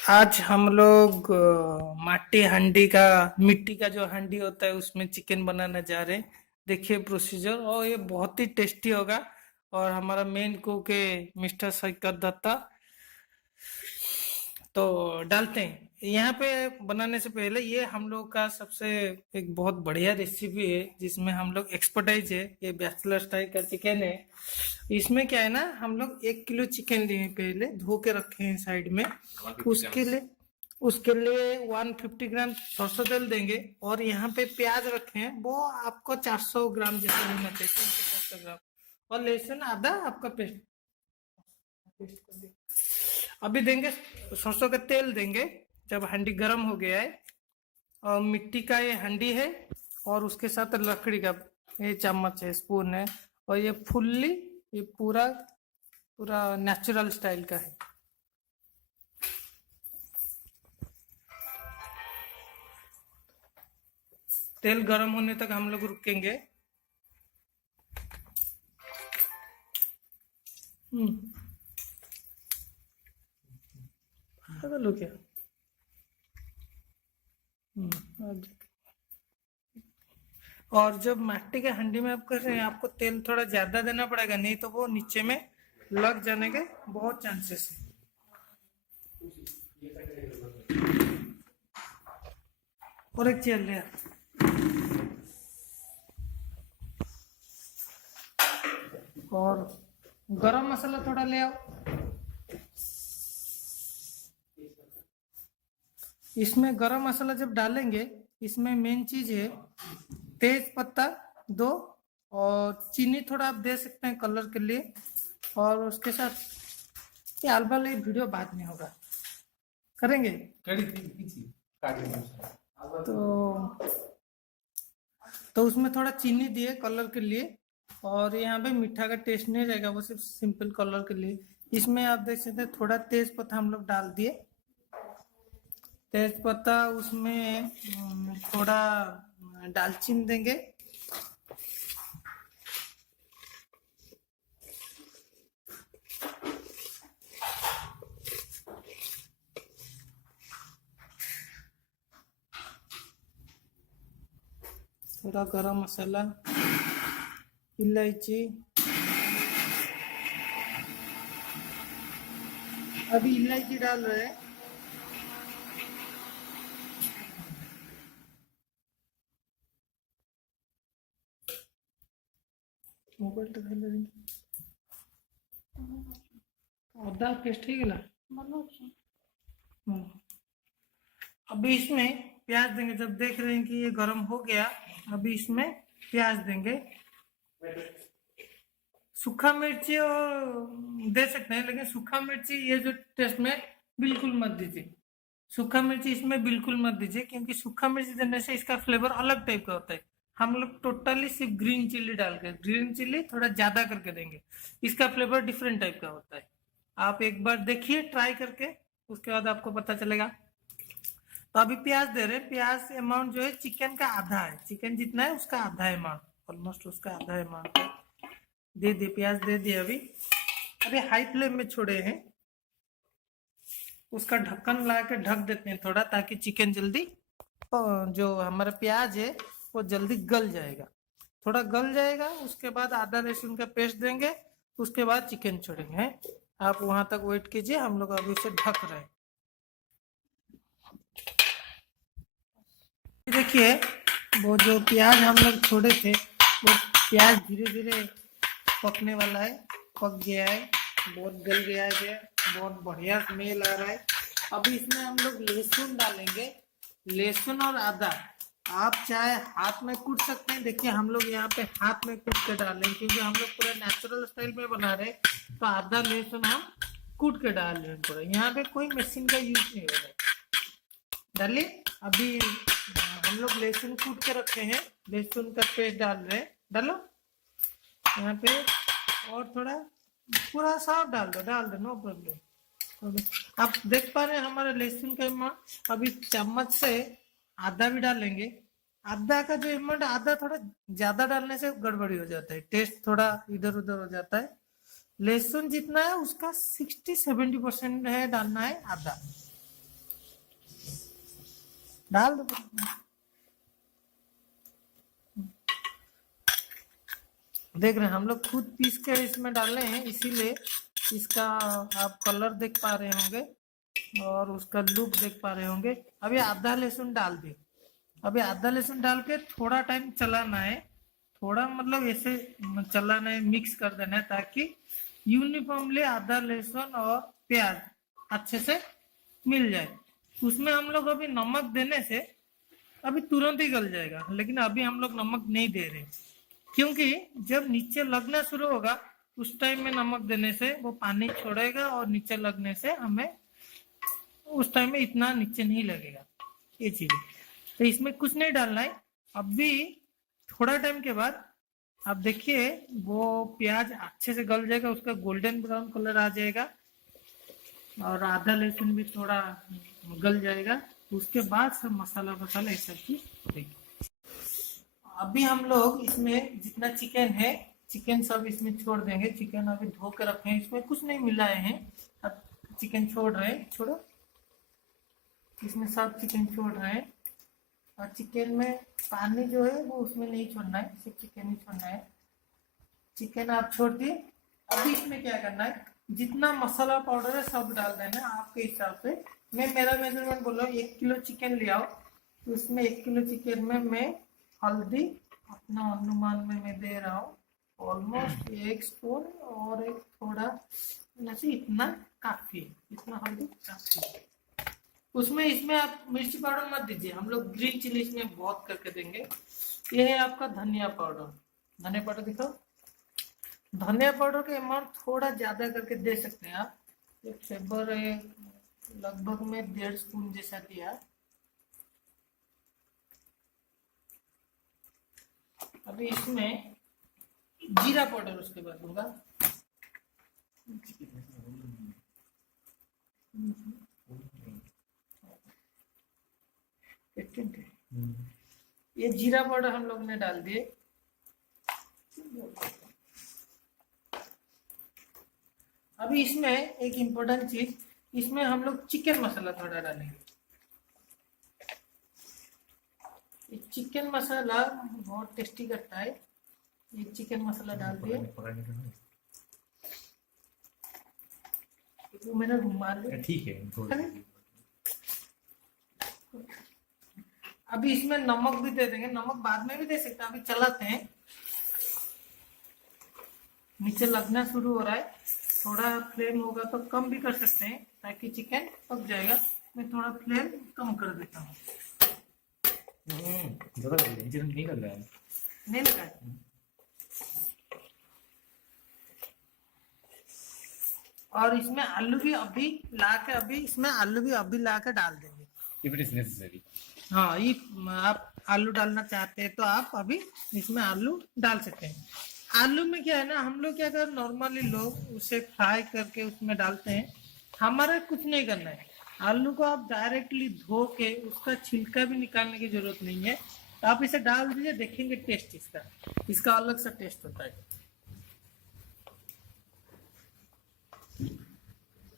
आज हम लोग माटी हांडी का मिट्टी का जो हांडी होता है उसमें चिकन बनाने जा रहे हैं। देखिए प्रोसीजर, और ये बहुत ही टेस्टी होगा। और हमारा मेन कुक है मिस्टर शंकर दत्ता। तो डालते हैं यहाँ पे। बनाने से पहले ये हम लोग का सबसे एक बहुत बढ़िया रेसिपी है जिसमें हम लोग एक्सपर्टाइज है। ये बैचलर स्टाइल का चिकन है। इसमें क्या है ना, हम लोग 1 किलो चिकन लिए पहले धो के रखे हैं साइड में। उसके लिए उसके लिए 150 ग्राम सरसों तेल देंगे। और यहाँ पे प्याज रखे हैं, वो आपको 400 ग्राम जैसे लेना चाहिए, 400 ग्राम। और लहसुन आधा आपका पेस्ट पेस्ट कर दिया। अभी देंगे सरसों का तेल देंगे जब हंडी गर्म हो गया है। और मिट्टी का ये हंडी है, और उसके साथ लकड़ी का ये चम्मच है, स्पून है। और ये फुल्ली, ये पूरा पूरा नेचुरल स्टाइल का है। तेल गर्म होने तक हम लोग रुकेंगे। लो क्या। और जब मिट्टी के हंडी में आप कर रहे हैं, आपको तेल थोड़ा ज्यादा देना पड़ेगा, नहीं तो वो नीचे में लग जाने के बहुत चांसेस है। और एक चीज ले और गरम मसाला थोड़ा ले आओ। इसमें गरम मसाला जब डालेंगे, इसमें मेन चीज है तेज पत्ता 2, और चीनी थोड़ा आप दे सकते हैं कलर के लिए। और उसके साथ ये अल्बा ये वीडियो बाद में होगा, करेंगे। तो उसमें थोड़ा चीनी दिए कलर के लिए। और यहाँ पे मीठा का टेस्ट नहीं रहेगा, वो सिर्फ सिंपल कलर के लिए। इसमें आप देख सकते हैं थोड़ा तेज पत्ता हम लोग डाल दिए। तेज पत्ता उसमें थोड़ा दालचीनी देंगे। थोड़ा गरम मसाला, इलायची। अभी इलायची डाल रहे हैं। मोबाइल तो खेल रही अदा पेस्ट ही गला। अभी इसमें प्याज देंगे। जब देख रहे हैं कि ये गर्म हो गया, अभी इसमें प्याज देंगे। सूखा मिर्ची और दे सकते हैं, लेकिन सूखा मिर्ची ये जो टेस्ट में बिल्कुल मत दीजिए। सूखा मिर्ची इसमें बिल्कुल मत दीजिए, क्योंकि सूखा मिर्ची देने से इसका फ्लेवर अलग टाइप का होता है। हम लोग टोटली सिर्फ ग्रीन चिल्ली डाल के, ग्रीन चिल्ली थोड़ा ज्यादा करके देंगे, इसका फ्लेवर डिफरेंट टाइप का होता है। आप एक बार देखिए ट्राई करके, उसके बाद आपको पता चलेगा। तो अभी प्याज दे रहे हैं। प्याज अमाउंट जो है चिकन का आधा है, चिकन जितना है उसका आधा अमाउंट, ऑलमोस्ट उसका आधा अमाउंट दे दिए। प्याज दे दिए। अभी हाई फ्लेम में छोड़े हैं। उसका ढक्कन ला के ढक देते हैं थोड़ा, ताकि चिकन जल्दी, जो हमारा प्याज है वो जल्दी गल जाएगा। थोड़ा गल जाएगा, उसके बाद आदा लहसुन का पेस्ट देंगे। उसके बाद चिकन छोड़ेंगे। आप वहां तक वेट कीजिए, हम लोग अभी से ढक रहे हैं। देखिए, वो जो प्याज हम लोग छोड़े थे, वो प्याज धीरे धीरे पकने वाला है, पक गया है, बहुत गल गया है, बहुत बढ़िया स्मेल आ रहा है। अभी इसमें हम लोग लहसुन डालेंगे, लहसुन और आदा। आप चाहे हाथ में कूट सकते हैं। देखिए हम लोग यहाँ पे हाथ में कूट के डाल रहे हैं, क्योंकि हम लोग पूरा नेचुरल स्टाइल में बना रहे हैं। तो आधा लहसुन हम कूट के डाल रहे हैं पूरा, यहाँ पे कोई मशीन का यूज नहीं हो रहा है। डालिए। अभी हम लोग लहसुन कूट के रखे हैं, लहसुन का पेस्ट डाल रहे हैं। डालो यहाँ पे, और थोड़ा पूरा साफ डाल दो, नो प्रॉब्लम। आप देख पा रहे हैं हमारे लहसुन का अमाउंट। अभी चम्मच से आधा भी डालेंगे। आधा का जो अमाउंट, आधा थोड़ा ज्यादा डालने से गड़बड़ी हो जाता है, टेस्ट थोड़ा इधर उधर हो जाता है। लहसुन जितना है उसका 60-70% है डालना है आधा। डाल दो। देख रहे हैं हम लोग खुद पीस के इसमें डाले हैं, इसीलिए इसका आप कलर देख पा रहे होंगे और उसका लुक देख पा रहे होंगे। अभी आधा लहसुन डाल दिए। अभी आधा लहसुन डाल के थोड़ा टाइम चलाना है, थोड़ा मतलब ऐसे चलाना है, मिक्स कर देना है ताकि यूनिफॉर्मली आधा लहसुन और प्याज अच्छे से मिल जाए। उसमें हम लोग अभी नमक देने से अभी तुरंत ही गल जाएगा, लेकिन अभी हम लोग नमक नहीं दे रहे क्योंकि जब नीचे लगना शुरू होगा उस टाइम में नमक देने से वो पानी छोड़ेगा और नीचे लगने से हमें उस टाइम में इतना नीचे नहीं लगेगा। ये चीज तो इसमें कुछ नहीं डालना है। अभी थोड़ा टाइम के बाद आप देखिए वो प्याज अच्छे से गल जाएगा, उसका गोल्डन ब्राउन कलर आ जाएगा और आधा लहसुन भी थोड़ा गल जाएगा। उसके बाद सब मसाला ये सब चीज देखिए। अभी हम लोग इसमें जितना चिकन है, चिकन सब इसमें छोड़ देंगे। चिकन अभी धो के रखे हैं, इसमें कुछ नहीं मिलाए हैं। अब चिकन छोड़ रहे हैं, छोड़ो, इसमें सब चिकन छोड़ रहे हैं। और चिकन में पानी जो है वो उसमें नहीं छोड़ना है, सिर्फ चिकन ही छोड़ना है। चिकन आप छोड़ दिए। अभी इसमें क्या करना है, जितना मसाला पाउडर है सब डाल देना आपके हिसाब से। मैं मेरा मेजरमेंट बोल रहा हूँ, 1 किलो चिकन ले आओ तो उसमें 1 किलो चिकन में मैं हल्दी अपना अनुमान में मैं दे रहा हूँ ऑलमोस्ट 1 स्पून और एक थोड़ा इतना काफी है, इतना हल्दी काफी है। उसमें इसमें आप मिर्ची पाउडर मत दीजिए, हम लोग ग्रीन चिली इसमें बहुत करके देंगे। ये है आपका धनिया पाउडर। धनिया पाउडर दिखाओ। धनिया पाउडर का अमाउंट थोड़ा ज्यादा करके दे सकते हैं आप। एक फेबर लगभग में 1.5 स्पून जैसा दिया। अभी इसमें जीरा पाउडर उसके बाद दूंगा। ये जीरा पाउडर हम लोग ने डाल दिए। अभी इसमें एक इम्पोर्टेंट चीज, इसमें हम लोग चिकन मसाला थोड़ा डालेंगे। चिकन मसाला बहुत टेस्टी करता है। ये चिकन मसाला डाल दिए। वो मेरा रुमाल है, ठीक है। अभी इसमें नमक भी दे देंगे, नमक बाद में भी दे सकते हैं, अभी चलाते हैं। नीचे लगना शुरू हो रहा है, थोड़ा फ्लेम होगा तो कम भी कर सकते हैं ताकि चिकन पक जाएगा। मैं थोड़ा फ्लेम कम कर देता हूँ। नहीं लग रहा है, नहीं लगा है। और इसमें आलू भी अभी ला के डाल देंगे if it is necessary। हाँ, ये आप आलू डालना चाहते हैं तो आप अभी इसमें आलू डाल सकते हैं। आलू में क्या है ना, हम लोग क्या कर नॉर्मली लोग उसे फ्राई करके उसमें डालते हैं। हमारा कुछ नहीं करना है, आलू को आप डायरेक्टली धो के उसका छिलका भी निकालने की जरूरत नहीं है। तो आप इसे डाल दीजिए, देखेंगे टेस्ट इसका अलग सा टेस्ट होता है।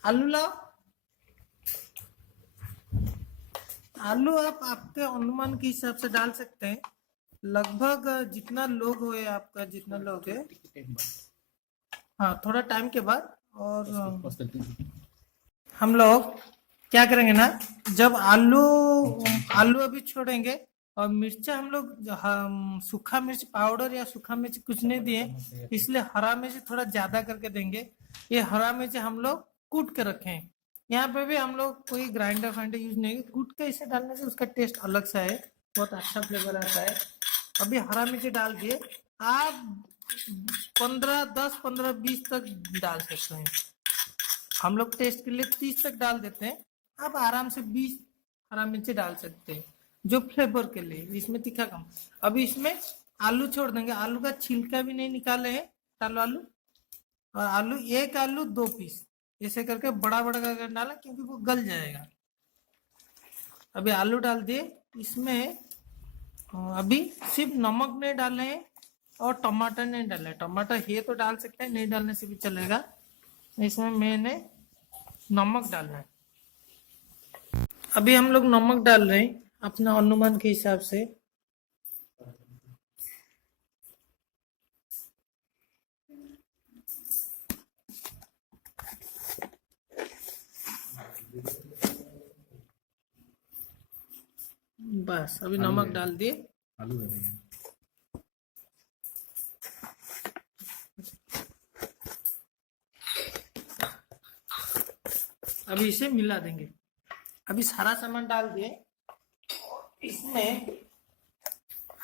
आलू लाओ। आलू आप आपके अनुमान के हिसाब से डाल सकते हैं, लगभग जितना लोग हो आपका, जितना लोग है। हाँ, थोड़ा टाइम के बाद। और हम लोग क्या करेंगे ना, जब आलू अभी छोड़ेंगे और मिर्चा हम लोग सूखा मिर्च पाउडर या सूखा मिर्च कुछ नहीं दिए, इसलिए हरा मिर्च थोड़ा ज्यादा करके देंगे। ये हरा मिर्च हम लोग कूट के रखे हैं। यहाँ पे भी हम लोग कोई ग्राइंडर यूज नहीं, कूट के इसे डालने से उसका टेस्ट अलग सा है, बहुत अच्छा फ्लेवर आता है। अभी हरा मिर्च डाल दिए। आप 10, 15, 20 तक डाल सकते हैं। हम लोग टेस्ट के लिए 30 तक डाल देते हैं। आप आराम से 20 हरा मिर्ची डाल सकते हैं जो फ्लेवर के लिए, इसमें तीखा कम। अभी इसमें आलू छोड़ देंगे, आलू का छिलका भी नहीं निकाले हैं। डालो आलू, और आलू एक आलू 2 पीस ऐसे करके बड़ा बड़ा करके डाला क्योंकि वो गल जाएगा। अभी आलू डाल दिए। इसमें अभी सिर्फ नमक नहीं डाले हैं और टमाटर नहीं डाले। टमाटर है तो डाल सकते हैं, नहीं डालने से भी चलेगा। इसमें मैंने नमक डालना है। अभी हम लोग नमक डाल रहे हैं। अपना अनुमान के हिसाब से। बस अभी नमक डाल दिए। आलू है भैया। अभी इसे मिला देंगे। अभी सारा सामान डाल दिए। इसमें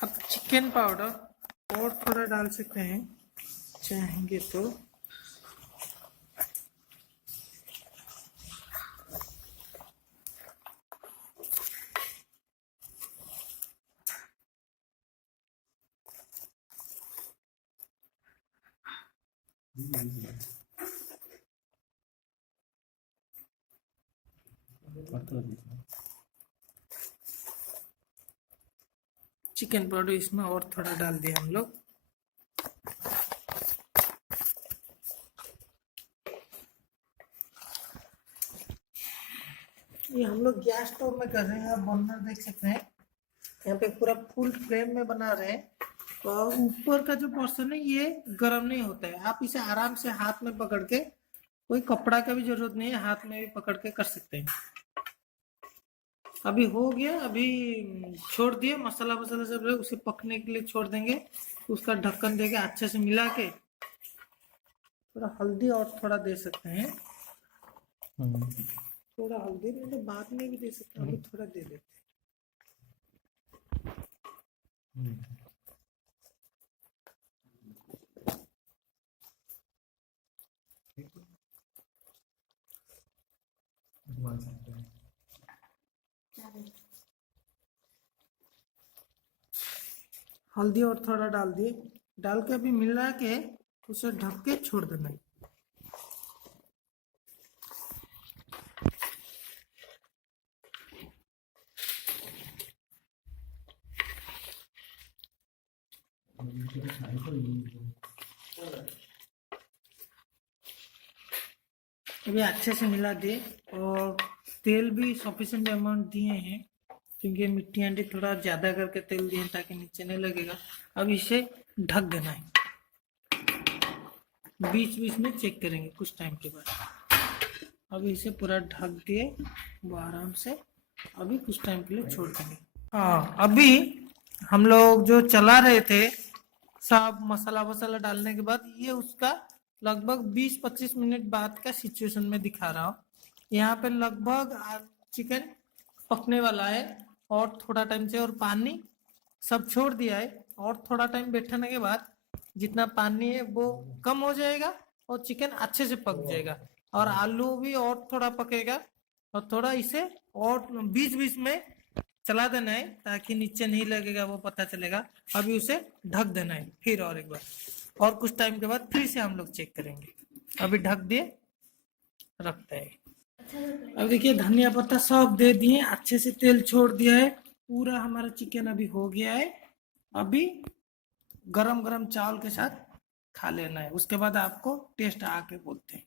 आप चिकन पाउडर और थोड़ा डाल सकते हैं चाहेंगे तो। चिकन पाउडर इसमें और थोड़ा डाल दिया हम लोग। ये हम लोग गैस स्टोव में कर रहे हैं। आप बर्नर देख सकते हैं यहाँ पे पूरा फुल फ्लेम में बना रहे हैं। और ऊपर का जो पोर्शन है ये गर्म नहीं होता है। आप इसे आराम से हाथ में पकड़ के, कोई कपड़ा का भी जरूरत नहीं है, हाथ में भी पकड़ के कर सकते हैं। अभी हो गया। अभी छोड़ दिए मसाला वसाला सब उसे पकने के लिए छोड़ देंगे। उसका ढक्कन देके अच्छे से मिला के थोड़ा हल्दी और थोड़ा दे सकते हैं। थोड़ा हल्दी मतलब बाद में भी दे सकते हैं, अभी थोड़ा दे देते हैं। हल्दी और थोड़ा डाल दिए। डाल के अभी मिला के उसे ढक के छोड़ देना है। अभी अच्छे से मिला दिए और तेल भी सफिशिएंट अमाउंट दिए हैं, क्योंकि मिट्टी हांडी थोड़ा ज्यादा करके तेल दिए ताकि नीचे नहीं लगेगा। अब इसे ढक देना है। बीच बीच में चेक करेंगे कुछ टाइम के बाद। अभी इसे पूरा ढक दिए वो आराम से। अभी कुछ टाइम के लिए छोड़ देंगे। हाँ, अभी हम लोग जो चला रहे थे सब मसाला वसाला डालने के बाद, ये उसका लगभग 20-25 मिनट बाद का सिचुएशन में दिखा रहा हूँ। यहाँ पे लगभग चिकन पकने वाला है और थोड़ा टाइम से, और पानी सब छोड़ दिया है। और थोड़ा टाइम बैठने के बाद जितना पानी है वो कम हो जाएगा और चिकन अच्छे से पक जाएगा। और आलू भी और थोड़ा पकेगा। और थोड़ा इसे और बीच बीच में चला देना है ताकि नीचे नहीं लगेगा, वो पता चलेगा। अभी उसे ढक देना है फिर और एक बार, और कुछ टाइम के बाद फिर से हम लोग चेक करेंगे। अभी ढक दिए, रखते हैं। अब देखिए धनिया पत्ता सब दे दिए, अच्छे से तेल छोड़ दिया है। पूरा हमारा चिकन अभी हो गया है। अभी गरम गरम चावल के साथ खा लेना है। उसके बाद आपको टेस्ट आके बोलते हैं।